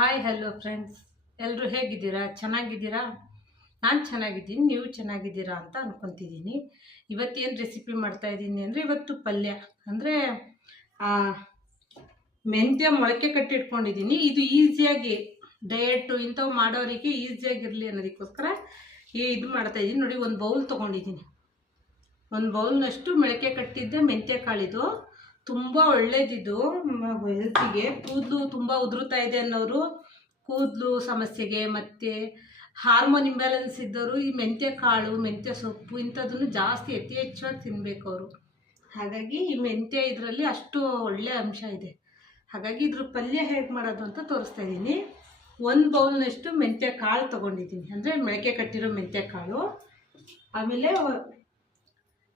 Hi hello friends ಎಲ್ಲರೂ ಹೇಗಿದ್ದೀರಾ? ಚೆನ್ನಾಗಿದ್ದೀರಾ? ನಾನು ಚೆನ್ನಾಗಿದ್ದೀನಿ, ನೀವು ಚೆನ್ನಾಗಿದ್ದೀರಾ ಅಂತ ಅಂದ್ಕೊತಿದ್ದೀನಿ ಇವತ್ತೇನು ರೆಸಿಪಿ ಮಾಡ್ತಾ ಇದ್ದೀನಿ ಅಂದರೆ ಇವತ್ತು ಪಲ್ಯ. ಅಂದರೆ ಮೆಂತ್ಯ ಮೊಳಕೆ ಕಟ್ಟಿಟ್ಕೊಂಡಿದ್ದೀನಿ. ಇದು ಈಸಿಯಾಗಿ ಡಯಟು ಇಂಥವು ಮಾಡೋರಿಗೆ ಈಸಿಯಾಗಿರಲಿ ಅನ್ನೋದಕ್ಕೋಸ್ಕರ ಈ ಇದು ಮಾಡ್ತಾ ಇದ್ದೀನಿ. ನೋಡಿ, ಒಂದು ಬೌಲ್ ತೊಗೊಂಡಿದ್ದೀನಿ. ಒಂದು ಬೌಲ್ನಷ್ಟು ಮೊಳಕೆ ಕಟ್ಟಿದ್ದೆ ಮೆಂತ್ಯ ಕಾಳಿದು ತುಂಬ ಒಳ್ಳೇದಿದು ಹೆಲ್ತಿಗೆ ಕೂದಲು ತುಂಬ ಉದುರುತ್ತಾ ಇದೆ ಅನ್ನೋರು, ಕೂದಲು ಸಮಸ್ಯೆಗೆ ಮತ್ತು ಹಾರ್ಮೋನ್ ಇಂಬ್ಯಾಲೆನ್ಸ್ ಇದ್ದವರು ಈ ಮೆಂತ್ಯ ಕಾಳು, ಮೆಂತ್ಯ ಸೊಪ್ಪು ಇಂಥದನ್ನು ಜಾಸ್ತಿ ಅತಿ ಹೆಚ್ಚಾಗಿ ತಿನ್ನಬೇಕು ಅವರು. ಹಾಗಾಗಿ ಈ ಮೆಂತ್ಯ ಇದರಲ್ಲಿ ಅಷ್ಟು ಒಳ್ಳೆಯ ಅಂಶ ಇದೆ. ಹಾಗಾಗಿ ಇದ್ರ ಪಲ್ಯ ಹೇಗೆ ಮಾಡೋದು ಅಂತ ತೋರಿಸ್ತಾ ಇದ್ದೀನಿ ಒಂದು ಬೌಲ್ನಷ್ಟು ಮೆಂತ್ಯ ಕಾಳು ತೊಗೊಂಡಿದ್ದೀನಿ. ಅಂದರೆ ಮೊಳಕೆ ಕಟ್ಟಿರೋ ಮೆಂತ್ಯ ಕಾಳು. ಆಮೇಲೆ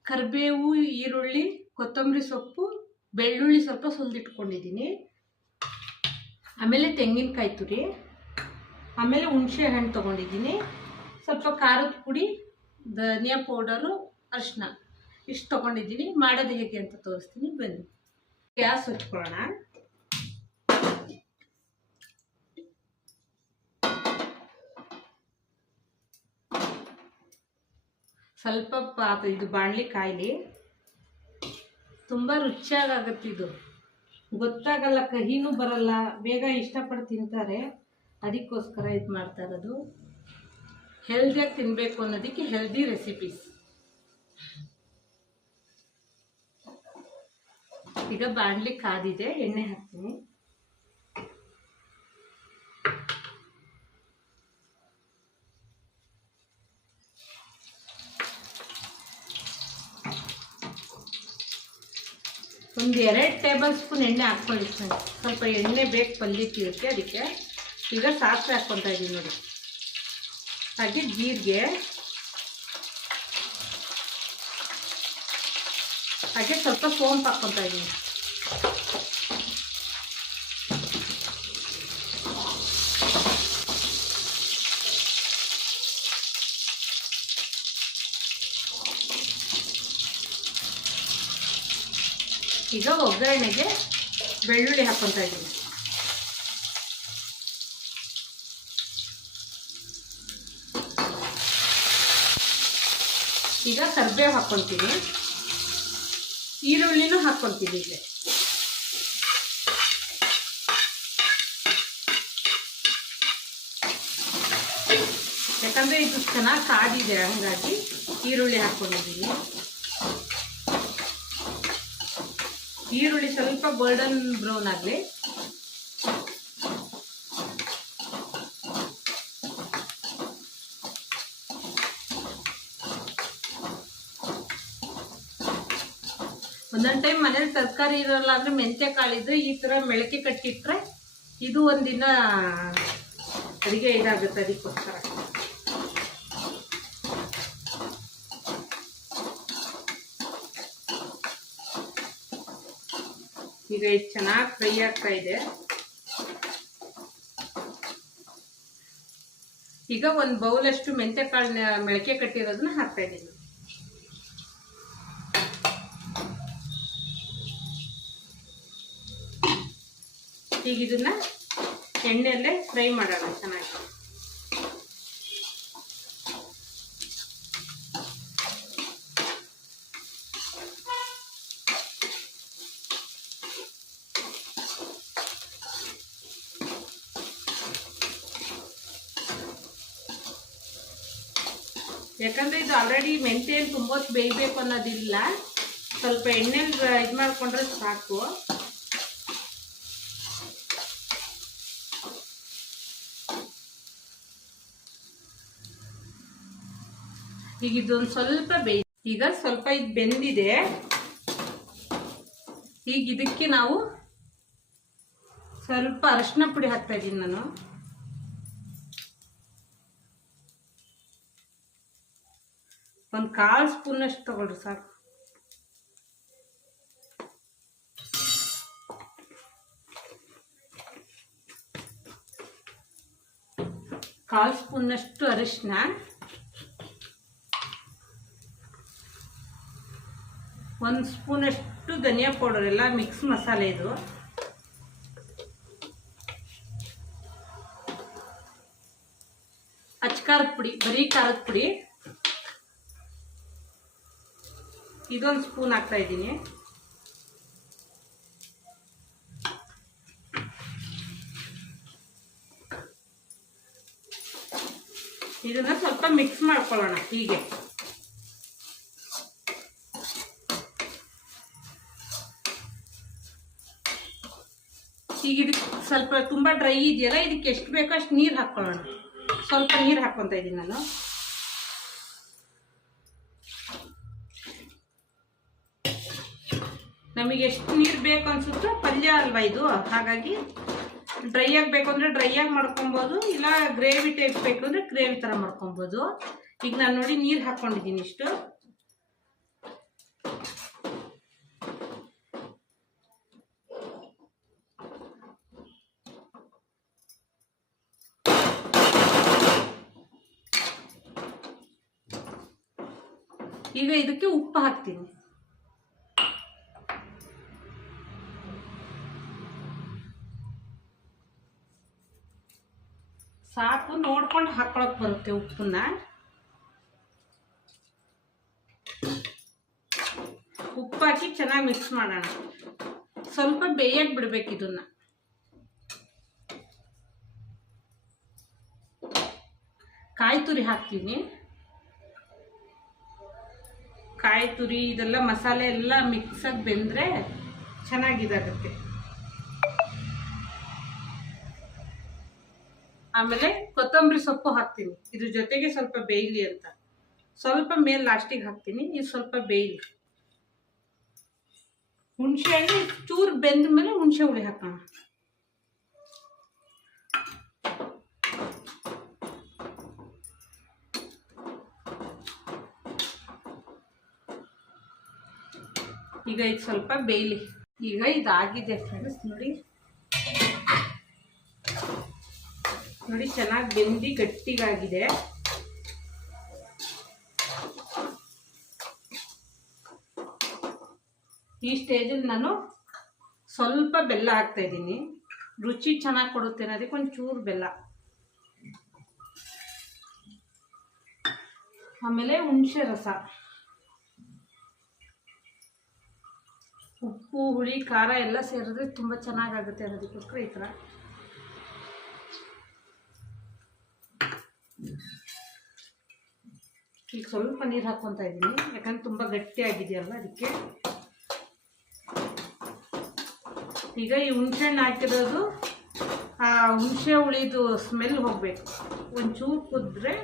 ಕರಿಬೇವು, ಈರುಳ್ಳಿ, ಕೊತ್ತಂಬರಿ ಸೊಪ್ಪು ಬೆಳ್ಳುಳ್ಳಿ ಸ್ವಲ್ಪ ಸುಲಿದಿಟ್ಕೊಂಡಿದ್ದೀನಿ. ಆಮೇಲೆ ತೆಂಗಿನಕಾಯಿ ತುರಿ. ಆಮೇಲೆ ಹುಣಸೆ ಹಣ್ಣು ತೊಗೊಂಡಿದ್ದೀನಿ. ಸ್ವಲ್ಪ ಖಾರದ ಪುಡಿ, ಧನಿಯಾ ಪೌಡರು, ಅರಿಶಿನ. ಇಷ್ಟು ತೊಗೊಂಡಿದ್ದೀನಿ. ಮಾಡೋದು ಹೇಗೆ ಅಂತ ತೋರಿಸ್ತೀನಿ. ಬನ್ನಿ. ಗ್ಯಾಸ್ ಹಚ್ಕೊಳ್ಳೋಣ. ಸ್ವಲ್ಪ ಪಾ ಇದು ಬಾಣಲಿ ಕಾಯಿಲಿ. ತುಂಬ ಇದು. ಗೊತ್ತಾಗಲ್ಲ, ಕಹಿನೂ ಬರಲ್ಲ, ಬೇಗ ಇಷ್ಟಪಟ್ಟು ತಿಂತಾರೆ. ಅದಕ್ಕೋಸ್ಕರ ಇದು ಮಾಡ್ತಾ ಇರೋದು. ಹೆಲ್ದಿಯಾಗಿ ತಿನ್ನಬೇಕು ಅನ್ನೋದಕ್ಕೆ ಹೆಲ್ದಿ ರೆಸಿಪೀಸ್ ಈಗ ಬಾಣಲಿ ಕಾದಿದೆ, ಎಣ್ಣೆ ಹಾಕ್ತೀನಿ. ಒಂದು ಎರಡು ಟೇಬಲ್ ಸ್ಪೂನ್ ಎಣ್ಣೆ ಹಾಕ್ಕೊಳ್ಳಿ ಸ್ವಲ್ಪ ಎಣ್ಣೆ ಬೇಕು ಇದಕ್ಕೆ ಅದಕ್ಕೆ. ಈಗ ಸಾಸಿವೆ ಹಾಕ್ಕೊತಾ ಇದ್ದೀನಿ ನೋಡಿ. ಹಾಗೆ ಜೀರಿಗೆ. ಹಾಗೆ ಸ್ವಲ್ಪ ಸೋಂಪು ಹಾಕ್ಕೊತಾ ಇದ್ದೀನಿ ಈಗ ಒಗ್ಗರಣೆಗೆ ಬೆಳ್ಳುಳ್ಳಿ ಹಾಕ್ಕೊತಾ ಇದ್ದೀನಿ. ಈಗ ಕರ್ಬೇವು ಹಾಕ್ಕೊತೀನಿ. ಈರುಳ್ಳಿನೂ ಹಾಕ್ಕೊತೀನಿ ಈಗ. ಯಾಕಂದರೆ ಇದು ಚೆನ್ನಾಗಿ ಕಾದಿದೆ, ಹಾಗಾಗಿ ಈರುಳ್ಳಿ ಹಾಕ್ಕೊಂಡಿದ್ದೀನಿ. ಈರುಳ್ಳಿ ಸ್ವಲ್ಪ ಗೋಲ್ಡನ್ ಬ್ರೌನ್ ಆಗಲಿ. ಒಂದೊಂದು ಟೈಮ್ ಮನೇಲಿ ತರಕಾರಿ ಇರೋಲ್ಲ ಅಂದ್ರೆ ಮೆಂತ್ಯ ಕಾಳಿದ್ರೆ ಈ ಥರ ಮೆಳಕೆ ಕಟ್ಟಿಟ್ರೆ ಇದು ಒಂದಿನ ಅಡುಗೆ ಇದಾಗುತ್ತೆ ಅದಕ್ಕೋಸ್ಕರ. ಈಗ ಇದು ಚೆನ್ನಾಗಿ ಫ್ರೈ ಆಗ್ತಾ ಇದೆ. ಈಗ ಒಂದು ಬೌಲಷ್ಟು ಮೆಂತ್ಯ ಕಾಳನ್ನ ಮೊಳಕೆ ಕಟ್ಟಿರೋದನ್ನ ಹಾಕ್ತಾ ಇದ್ದೀನಿ. ಈಗ ಇದನ್ನ ಎಣ್ಣೆಯಲ್ಲೇ ಫ್ರೈ ಮಾಡೋಣ ಚೆನ್ನಾಗಿ. ಯಾಕಂದ್ರೆ ಇದು ಆಲ್ರೆಡಿ ಮೆಂತ್ಯ ಏನು ತುಂಬ ಬೇಯಬೇಕು ಅನ್ನೋದಿಲ್ಲ. ಸ್ವಲ್ಪ ಎಣ್ಣೆಲಿ ಇದು ಮಾಡಿಕೊಂಡ್ರೆ ಸಾಕು. ಈಗ ಇದೊಂದು ಸ್ವಲ್ಪ ಬೇಯ, ಈಗ ಸ್ವಲ್ಪ ಇದು ಬೆಂದಿದೆ. ಈಗ ಇದಕ್ಕೆ ನಾವು ಸ್ವಲ್ಪ ಅರಿಶಿನ ಪುಡಿ ಹಾಕ್ತಾ ಇದ್ದೀನಿ ನಾನು. ಒಂದು ಕಾಲು ಸ್ಪೂನಷ್ಟು ತಗೊಳ್ರಿ ಸಾಕು. ಕಾಲು ಸ್ಪೂನಷ್ಟು ಅರಿಶಿನ. ಒಂದು ಸ್ಪೂನಷ್ಟು ಧನಿಯಾ ಪೌಡರ್ ಎಲ್ಲ ಮಿಕ್ಸ್ ಮಸಾಲೆ ಇದು. ಖಾರದ ಪುಡಿ, ಬರೀ ಖಾರದ ಪುಡಿ. ಇದೊಂದು ಸ್ಪೂನ್ ಹಾಕ್ತಾ ಇದ್ದೀನಿ. ಇದನ್ನ ಸ್ವಲ್ಪ ಮಿಕ್ಸ್ ಮಾಡ್ಕೊಳ್ಳೋಣ ಹೀಗೆ. ಈಗ ಇದಕ್ಕೆ ಸ್ವಲ್ಪ ತುಂಬ ಡ್ರೈ ಇದೆಯಲ್ಲ, ಇದಕ್ಕೆ ಎಷ್ಟು ಬೇಕೋ ಅಷ್ಟು ನೀರು ಹಾಕ್ಕೊಳ್ಳೋಣ. ಸ್ವಲ್ಪ ನೀರು ಹಾಕ್ಕೊತಾ ಇದ್ದೀನಿ ನಾನು. ನಮಗೆ ಎಷ್ಟು ನೀರು ಬೇಕು ಅನ್ಸುತ್ತೋ ಪಲ್ಯ ಅಲ್ವಾ ಇದು? ಹಾಗಾಗಿ ಡ್ರೈ ಆಗಬೇಕು ಅಂದರೆ ಡ್ರೈ ಆಗಿ ಮಾಡ್ಕೊಬೋದು, ಇಲ್ಲ ಗ್ರೇವಿ ಟೈಪ್ ಬೇಕು ಅಂದರೆ ಗ್ರೇವಿ ಥರ ಮಾಡ್ಕೊಬೋದು. ಈಗ ನಾನು ನೋಡಿ ನೀರು ಹಾಕ್ಕೊಂಡಿದ್ದೀನಿ ಇಷ್ಟು. ಈಗ ಇದಕ್ಕೆ ಉಪ್ಪು ಹಾಕ್ತೀನಿ. ಸಾಕು, ನೋಡ್ಕೊಂಡು ಹಾಕೊಳಕ್ ಬರುತ್ತೆ ಉಪ್ಪನ್ನ. ಉಪ್ಪು ಹಾಕಿ ಚೆನ್ನಾಗಿ ಮಿಕ್ಸ್ ಮಾಡೋಣ. ಸ್ವಲ್ಪ ಬೇಯಕ್ಕೆ ಬಿಡ್ಬೇಕು ಇದನ್ನ. ಕಾಯಿ ತುರಿ ಹಾಕ್ತೀನಿ. ಕಾಯಿ ತುರಿ, ಇದೆಲ್ಲ ಮಸಾಲೆ ಎಲ್ಲ ಮಿಕ್ಸಾಗಿ ಬೆಂದರೆ ಚೆನ್ನಾಗಿದಾಗುತ್ತೆ. ಆಮೇಲೆ ಕೊತ್ತಂಬರಿ ಸೊಪ್ಪು ಹಾಕ್ತೀನಿ. ಇದ್ರ ಜೊತೆಗೆ ಸ್ವಲ್ಪ ಬೇಯಲಿ ಅಂತ. ಸ್ವಲ್ಪ ಮೇಲೆ ಲಾಸ್ಟಿಗೆ ಹಾಕ್ತೀನಿ. ಇದು ಸ್ವಲ್ಪ ಬೇಯಲಿ. ಹುಣಸೆ ಹಣ್ಣು ಚೂರು ಬೆಂದ ಮೇಲೆ ಹುಣಸೆ ಹುಳಿ ಹಾಕೋಣ. ಈಗ ಇದು ಸ್ವಲ್ಪ ಬೇಯಲಿ. ಈಗ ಇದಾಗಿದೆ ಫ್ರೆಂಡ್ಸ್ ನೋಡಿ. ನೋಡಿ, ಚೆನ್ನಾಗಿ ಬೆಂದಿ ಗಟ್ಟಿಗಾಗಿದೆ. ಈ ಸ್ಟೇಜಲ್ಲಿ ನಾನು ಸ್ವಲ್ಪ ಬೆಲ್ಲ ಹಾಕ್ತಾ ಇದ್ದೀನಿ. ರುಚಿ ಚೆನ್ನಾಗಿ ಕೊಡುತ್ತೆ ಅನ್ನೋದಕ್ಕೆ ಒಂದು ಚೂರು ಬೆಲ್ಲ. ಆಮೇಲೆ ಹುಣಸೆ ರಸ. ಉಪ್ಪು, ಹುಳಿ, ಖಾರ ಎಲ್ಲ ಸೇರಿದ್ರೆ ತುಂಬ ಚೆನ್ನಾಗಾಗುತ್ತೆ ಅನ್ನೋದಕ್ಕೋಸ್ಕರ ಈ ಥರ ಈಗ ಸ್ವಲ್ಪ ನೀರು ಹಾಕ್ಕೊತಾ ಇದ್ದೀನಿ ಯಾಕಂದ್ರೆ ತುಂಬ ಗಟ್ಟಿಯಾಗಿದೆಯಲ್ಲ ಅದಕ್ಕೆ. ಈಗ ಈ ಹುಣಸೆ ಹಣ್ಣು ಹಾಕಿರೋದು, ಆ ಹುಣಸೆ ಹುಳಿದು ಸ್ಮೆಲ್ ಹೋಗಬೇಕು. ಒಂಚೂರು ಕುದ್ರೆ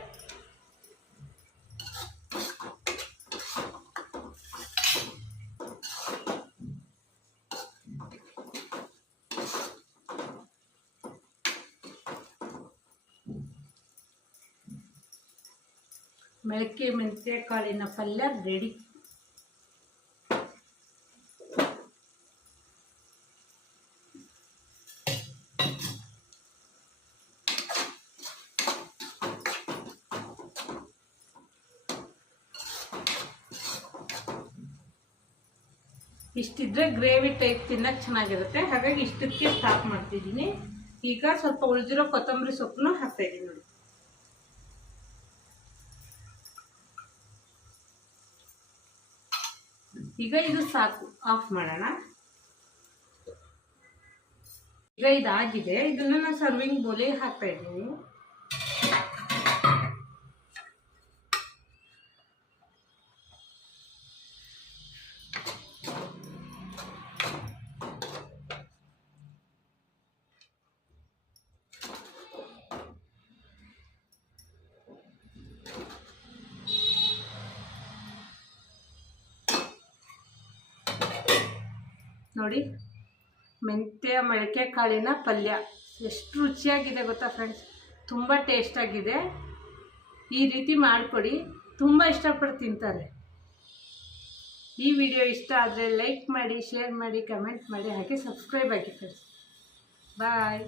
ಮೆಳಕೆ ಮೆಂತ್ಯ ಕಾಳಿನ ಪಲ್ಯ ರೆಡಿ ಇಷ್ಟಿದ್ರೆ ಗ್ರೇವಿ ಟೈಪ್ ತಿನ್ನಕ್ಕೆ ಚೆನ್ನಾಗಿರುತ್ತೆ. ಹಾಗಾಗಿ ಇಷ್ಟಕ್ಕೆ ಸ್ಟಾಪ್ ಮಾಡ್ತಿದ್ದೀನಿ. ಈಗ ಸ್ವಲ್ಪ ಉಳಿದಿರೋ ಕೊತ್ತಂಬರಿ ಸೊಪ್ಪನ್ನು ಹಾಕ್ತಾ ಇದ್ದೀನಿ ನೋಡಿ. ಈಗ ಇದು ಸಾಕು. ಆಫ್ ಮಾಡೋಣ. ಈಗ ಇದಾಗಿದೆ. ಇದನ್ನು ನಾನು ಸರ್ವಿಂಗ್ ಬೋಲಿಗೆ ಹಾಕ್ತಾ ಇದ್ದೀನಿ. ನೋಡಿ. ಮೆಂತ್ಯ ಮೊಳಕೆ ಕಾಳಿನ ಪಲ್ಯ. ಎಷ್ಟು ರುಚಿಯಾಗಿದೆ ಗೊತ್ತಾ ಫ್ರೆಂಡ್ಸ್ ತುಂಬ ಟೇಸ್ಟಾಗಿದೆ ಈ ರೀತಿ ಮಾಡಿಕೊಡಿ. ತುಂಬ ಇಷ್ಟಪಟ್ಟು ತಿಂತಾರೆ. ಈ ವಿಡಿಯೋ ಇಷ್ಟ ಆದರೆ ಲೈಕ್ ಮಾಡಿ ಶೇರ್ ಮಾಡಿ ಕಮೆಂಟ್ ಮಾಡಿ, ಹಾಗೆ ಸಬ್ಸ್ಕ್ರೈಬ್ ಆಗಿ ಫ್ರೆಂಡ್ಸ್ ಬಾಯ್